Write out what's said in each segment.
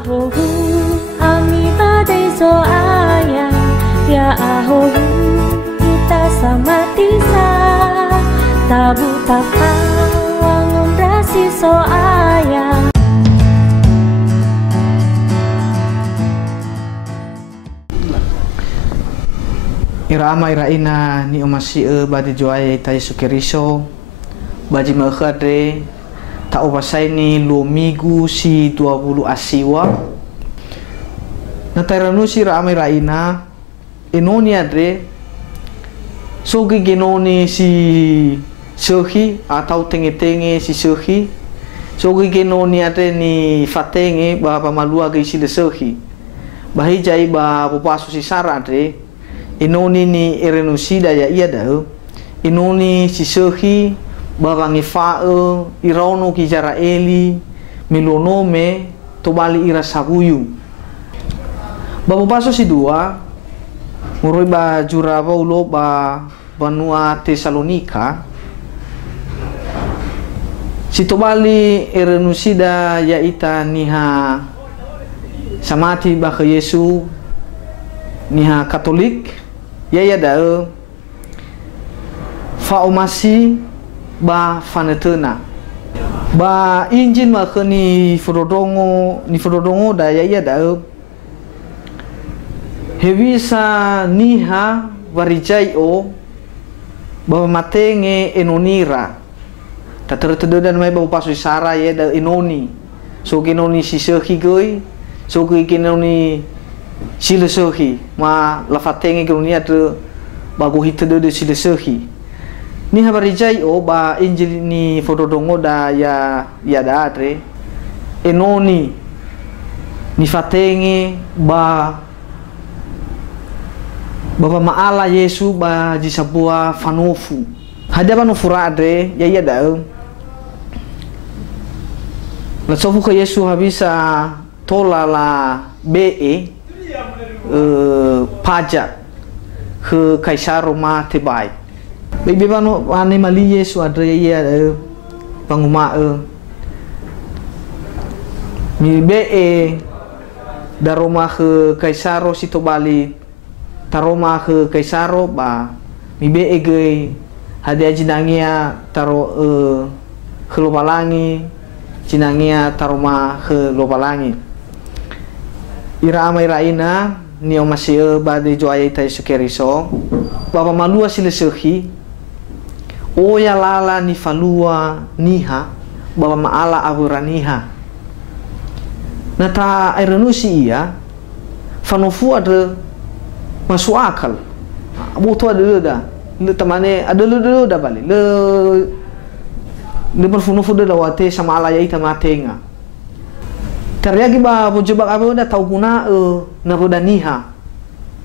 ahohu ami badai so ayang ya ahohu kita sama tisa tabu tapa wangun rasi so ayang. Irama iraina ni umasi badi joai tai sukeriso baji makhadre ta upasai ni lumigu si 20 asiwa na tairanu si irama iraina enoni adre sogi genoni si sohi atau tenge-tenge si sohi sogi genoni adre ni fatenge ba pamalua ge si de sohi bahi jai ba pupasu si sara adre inoni ni erenusida ya ia dah inoni si sohi barangi fa'e irono ki jara eli milonome to bali ira sabuyu babu paso si dua nguroi ba jura paulo ba banua Tesalonika si to bali erenusida ya ita niha samati ba ke Yesu niha Katolik ya dah faumasi ba fanetena ba injin ma ni frodongo da ya dah hevisa niha warijai o ba matenge enonira tatertedo dan mai ba pasu sara ya da enoni so genoni si sehi goi so genoni sila sohi ma lafatenge grunia tu bagu hita de sila sohi ni habari jai o ba injil ni fododongo da ya da atre enoni ni fatenge ba baba maala Yesu ba jisabua fanofu hada ba no furade ya da la sofu ke Yesu habisa tola la be pajak ke Kaisar Roma Tebai. Baik bano ane mali Yesu ada ya panguma mi be da Roma ke Kaisar sito bali ta Roma ke Kaisar ba mi be ge hadiah jinangia taro ke Lopalangi jinangia ta Roma ke Lopalangi irama iraina ni masih bade joai tai sukeriso bapa malua sile sehi oya lala ni falua niha bapa maala aburaniha nata airenusi ia fanofu ada masuk akal butuh ada le tamane ada le dah balik le berfunufu dah wate sama ala ya ita matenga Taryagi ba pujebak apa udah tahu guna na rodaniha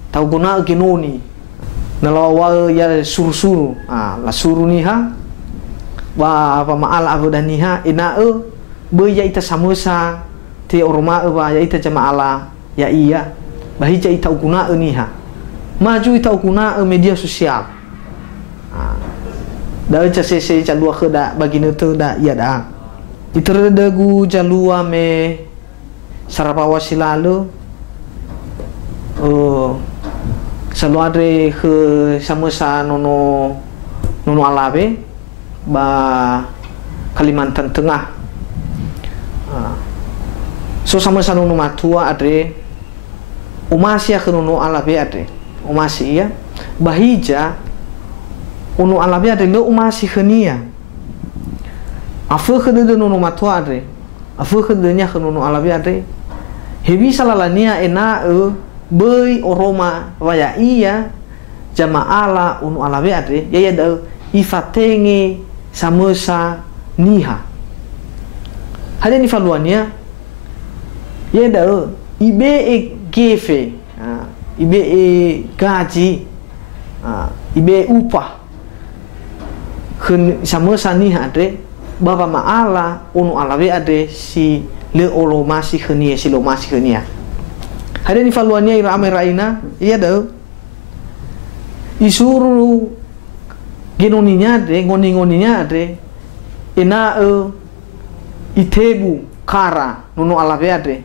tahu guna genoni na lawa ya suru la suru niha ba apa maal rodaniha ina be ya ita samusa te orma ba ya ita jamaala ya iya bahi ja ita guna niha maju ita guna media sosial dah case jalua ke da bagi neutu da ya da iterdagu jalua me Sarapawa silalu selalu ada ke samusa nono alabe ba Kalimantan Tengah so samusa nono matua ada umasi ke nono alabe ada umasi ya bahija nono alabe ada le umasi khania afu ke de nono matua ada afu ke de nya ke nono alabe ada hebi salalania ena bei oroma waya iya jamaala unu alabe ade ya da ifatenge samusa niha hade ni faluania ya da ibe gefe ibe gaji ibe upah kun samusa niha ade bapa maala unu alabe ade si le olo masih khania silo masih khania hari ni faluannya irame raina iya dah isuru genoninya de ngoni-ngoninya de ina itebu kara nono alabe ade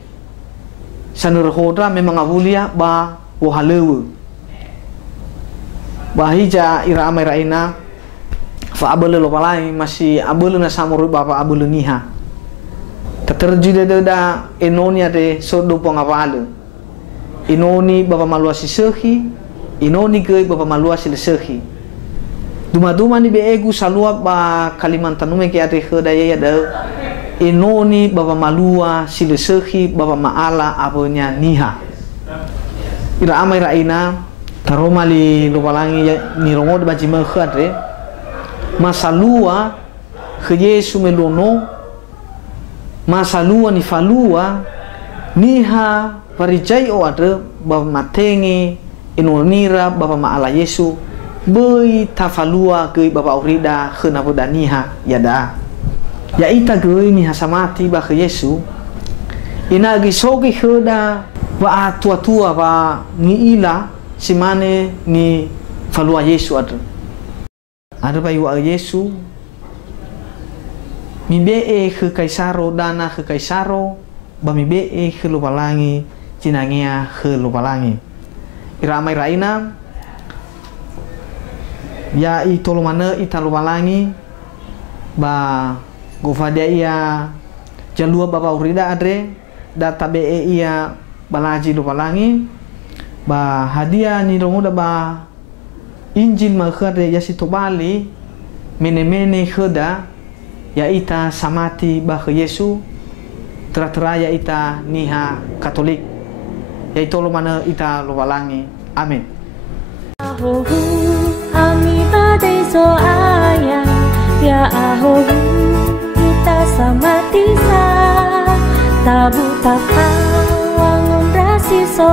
sanurhoda memang abulia ba wahalewe bahija ira amai raina fa abele lo palai masih abele na samuru bapa abele niha taterjide da enonia de sodo pangapale inoni bapa malua sisehi inoni ke bapa malua sisehi duma-duma ni be egu salua ba Kalimantan ume ke ate khodaya da inoni bapa malua silesehi bapa maala abonya niha ira amai raina taroma li lupalangi ni rongo de bajima khadre masalua ke Yesu melono masalua ni falua niha parijai o ade bapa matengi inonira bapa maala Yesu bei tafalua ke bapa urida khena boda niha yada ya ita ge ni hasamati ba ke Yesu ina gi sogi khoda wa atua ba ni ila simane ni falua Yesu ada bayu a Yesu mi be ke kaisaro dana ke kaisaro ba mi be ke lupalangi cinangia ke lupalangi iramai raina ya i tolomane ita lupalangi ba gofadia ia jalua bapa urida adre data be ia balaji lupalangi ba hadiah ni rongoda ba Injil ma khade ya sitobali mene khoda ya ita samati ba ke Yesu tera ya ita niha Katolik ya itolo mana ita lupalangi amin ami badai so ayah ya ahohu kita samati sa tabu tapawang umrasi so